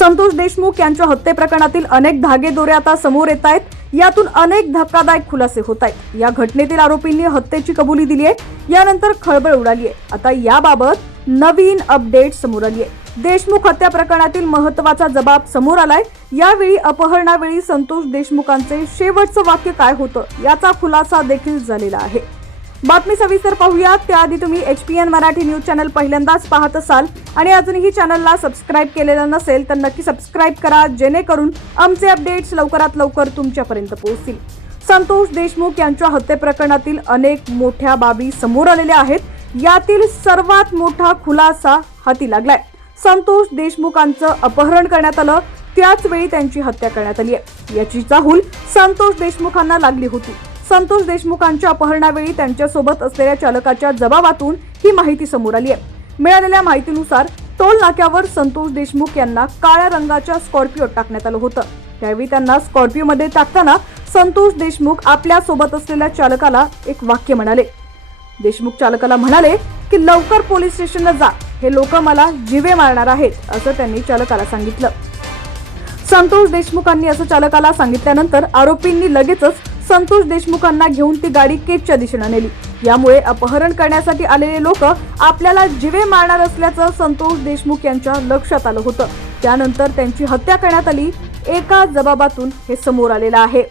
संतोष देशमुख यांच्या हत्ये प्रकरणातील अनेक धागेदोरे आता समोर येत आहेत. यातून अनेक धक्कादायक खुलासे होत आहेत. या घटनेतील आरोपींनी हत्येची कबुली दिली आहे. यानंतर खळबळ उडाली आहे. आता याबाबत नवीन अपडेट समोर आली आहे. देशमुख हत्या प्रकरणातील महत्त्वाचा जबाब समोर आलाय. यावेळी अपहरणावेळी संतोष देशमुखांचे शेवटचं वाक्य काय होतं याचा खुलासा देखील झालेला आहे. बातमी सविस्तर पाहूया. त्याआधी तुम्ही HPN मराठी न्यूज चॅनल पहिल्यांदाच पाहत असाल आणि अजूनही चॅनलला सबस्क्राईब केलेलं नसेल तर नक्की सबस्क्राईब करा, जेणेकरून आमचे अपडेट्स लवकरात लवकर तुमच्यापर्यंत पोहोचतील. संतोष देशमुख यांच्या हत्ये प्रकरणातील अनेक मोठ्या बाबी समोर आलेल्या आहेत. यातील सर्वात मोठा खुलासा हाती लागलाय. संतोष देशमुखांचं अपहरण करण्यात आलं, त्याच वेळी त्यांची हत्या करण्यात आली आहे. याची चाहूल संतोष देशमुखांना लागली होती. संतोष देशमुखांच्या अपहरणावेळी त्यांच्यासोबत असलेल्या चालकाच्या जबाबातून ही माहिती समोर आली आहे. मिळालेल्या माहितीनुसार टोल नाक्यावर संतोष देशमुख यांना काळ्या रंगाच्या स्कॉर्पिओ टाकण्यात आलं होतं. त्यावेळी त्यांना स्कॉर्पिओमध्ये टाकताना संतोष देशमुख आपल्या सोबत असलेल्या चालकाला एक वाक्य म्हणाले. देशमुख चालकाला म्हणाले की लवकर पोलीस स्टेशनला जा, हे लोक मला जीवे मारणार आहेत, असं त्यांनी चालकाला सांगितलं. संतोष देशमुखांनी असं चालकाला सांगितल्यानंतर आरोपींनी लगेचच संतोष देशमुखांना घेऊन ती गाडी केजच्या दिशेने नेली. यामुळे अपहरण करण्यासाठी आलेले लोक आपल्याला जीवे मारणार असल्याचं संतोष देशमुख यांच्या लक्षात आलं होतं. त्यानंतर त्यांची हत्या करण्यात आली. एका जबाबातून हे समोर आलेलं आहे.